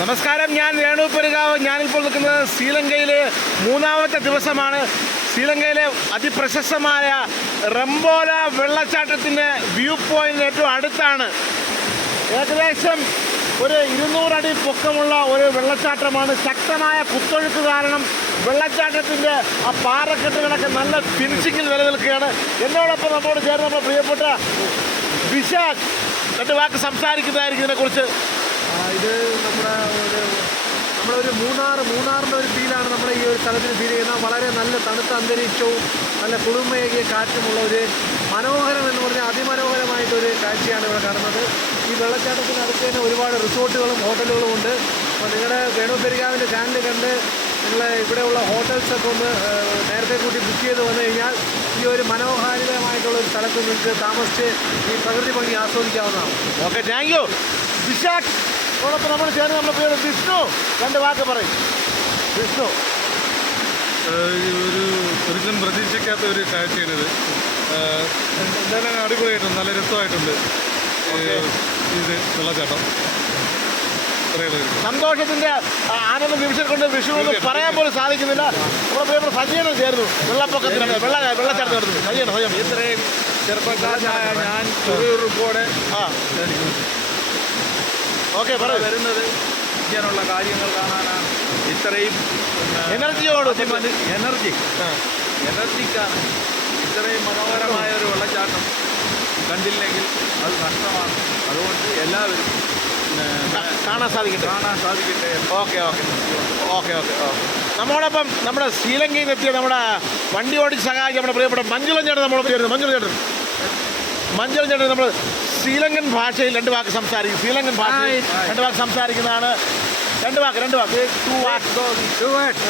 നമസ്കാരം, ഞാൻ വേണു പെരുകാവ്. ഞാനിപ്പോൾ നിൽക്കുന്നത് ശ്രീലങ്കയിലെ മൂന്നാമത്തെ ദിവസമാണ്. ശ്രീലങ്കയിലെ അതിപ്രശസ്തമായ റംബോല വെള്ളച്ചാട്ടത്തിൻ്റെ വ്യൂ പോയിൻ്റ് ഏറ്റവും അടുത്താണ്. ഏകദേശം ഒരു 200 അടി പൊക്കമുള്ള ഒരു വെള്ളച്ചാട്ടമാണ്. ശക്തമായ കുത്തൊഴുക്ക് കാരണം വെള്ളച്ചാട്ടത്തിൻ്റെ ആ പാറക്കെട്ടുകളൊക്കെ നല്ല ഫിനിഷിങ്ങിൽ നിലനിൽക്കുകയാണ്. എന്നോടൊപ്പം നമ്മോട് ചേർന്ന് നമ്മുടെ പ്രിയപ്പെട്ട വിശാഖ് രണ്ട് വാക്ക് സംസാരിക്കുന്നതായിരിക്കും ഇതിനെക്കുറിച്ച്. ഇത് നമ്മളൊരു മൂന്നാറിൻ്റെ ഒരു ഫീലാണ് നമ്മുടെ ഈ ഒരു സ്ഥലത്തിന് ഫീൽ ചെയ്യുന്നത്. വളരെ നല്ല തണുത്ത അന്തരീക്ഷവും നല്ല കുളിർമയേകിയ കാറ്റുമുള്ള ഒരു മനോഹരം എന്ന് പറഞ്ഞാൽ അതിമനോഹരമായിട്ടൊരു കാഴ്ചയാണ് ഇവിടെ കാണുന്നത്. ഈ വെള്ളച്ചാട്ടത്തിന് അടുത്ത് തന്നെ ഒരുപാട് റിസോർട്ടുകളും ഹോട്ടലുകളും ഉണ്ട്. അപ്പോൾ നിങ്ങളുടെ വേണു പെരുകാവിൻ്റെ ചാനൽ കണ്ട് നിങ്ങൾ ഇവിടെയുള്ള ഹോട്ടൽസൊക്കെ ഒന്ന് നേരത്തെ കൂട്ടി ബുക്ക് ചെയ്ത് വന്നു കഴിഞ്ഞാൽ ഈ ഒരു മനോഹാരിതമായിട്ടുള്ള ഒരു സ്ഥലത്ത് നിങ്ങൾക്ക് താമസിച്ച് ഈ പ്രകൃതി ഭംഗി ആസ്വദിക്കാവുന്നതാണ്. Okay, thank you Vishakh. അതോടൊപ്പം നമ്മൾ ചേർന്ന് നമ്മുടെ പേര് വിഷ്ണു രണ്ട് വാക്ക് പറയും. വിഷ്ണു, ഒരിക്കലും പ്രതീക്ഷിക്കാത്ത ഒരു കാഴ്ചയാണിത്. എന്തായാലും അടിപൊളിയായിട്ടുണ്ട്, നല്ല രസമായിട്ടുണ്ട് ഇത് വെള്ളച്ചാട്ടം. സന്തോഷത്തിന്റെ ആനന്ദ നിമിഷം കൊണ്ട് വിഷു എന്ന് പറയാൻ പോലും സാധിക്കുന്നില്ല. നമ്മുടെ പ്രിയപ്പെട്ട സജീവനം ചേർന്നു വെള്ളപ്പൊക്കത്തിലാണ് വെള്ളച്ചാട്ടം നടത്തുന്നത്. സജീവനം ഇത്രയും ചെറുപ്പക്കാരനായ ഞാൻ ചുറിയൂർക്കോടെ ഓക്കെ വരുന്നത് ഇങ്ങനെയുള്ള കാര്യങ്ങൾ കാണാനാണ്. ഇത്രയും എനർജിക്കാണ്. ഇത്രയും മനോഹരമായ ഒരു വെള്ളച്ചാട്ടം കണ്ടില്ലെങ്കിൽ അത് നഷ്ടമാണ്. അതുകൊണ്ട് എല്ലാവരും കാണാൻ സാധിക്കട്ടെ. Okay okay okay okay okay നമ്മോടൊപ്പം നമ്മുടെ ശ്രീലങ്കയിൽ നിന്ന് എത്തിയ നമ്മുടെ വണ്ടി ഓടിച്ച് സഹായിച്ച നമ്മുടെ പ്രിയപ്പെട്ട മഞ്ജുളൻ ചേട്ടൻ നമ്മളൊപ്പം ചേരുന്നു. മഞ്ജുളൻ ചേട്ടൻ നമ്മൾ ശ്രീലങ്കൻ ഭാഷയിൽ രണ്ട് വാക്ക് സംസാരിക്കും. ശ്രീലങ്കൻ ഭാഷയിൽ രണ്ട് വാക്ക് സംസാരിക്കുന്നതാണ്. രണ്ട് വാക്ക് Two words.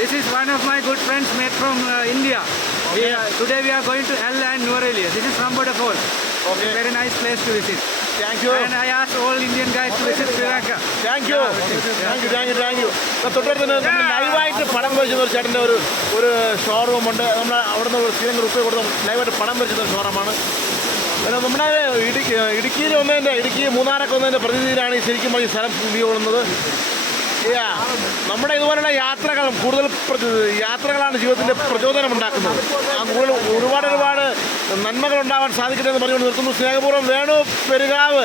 This is one of my good friends made from India. Today we are going to El and Nuwara. This is Ramboda Falls. Okay. Very nice place to visit. Thank you. And I asked all Indian guys to visit Sri Lanka. Thank you. തൊട്ടടുത്ത് തന്നെ നമ്മൾ ലൈവായിട്ട് പടം വരയ്ക്കുന്ന ഒരു ചേട്ടൻ്റെ ഒരു ഷോറൂമുണ്ട്. നമ്മൾ അവിടുന്ന് ശ്രീലങ്ക റുപ്യ കൊടുത്ത് ലൈവായിട്ട് പടം വരയ്ക്കുന്ന ഷോറൂമാണ്. നമ്മുടെ ഇടുക്കി മൂന്നാറൊക്കെ വന്നതിൻ്റെ പ്രതിനിധിയിലാണ് ശരിക്കും ഈ സ്ഥലം വ്യൂ കൊള്ളുന്നത്. നമ്മുടെ ഇതുപോലുള്ള യാത്രകളും കൂടുതൽ യാത്രകളാണ് ജീവിതത്തിൻ്റെ പ്രചോദനം ഉണ്ടാക്കുന്നത്. ഒരുപാട് നന്മകൾ ഉണ്ടാവാൻ സാധിക്കട്ടെ എന്ന് പറഞ്ഞുകൊണ്ട് നിർത്തുന്നു. സ്നേഹപൂർവ്വം വേണു പെരുകാവ്.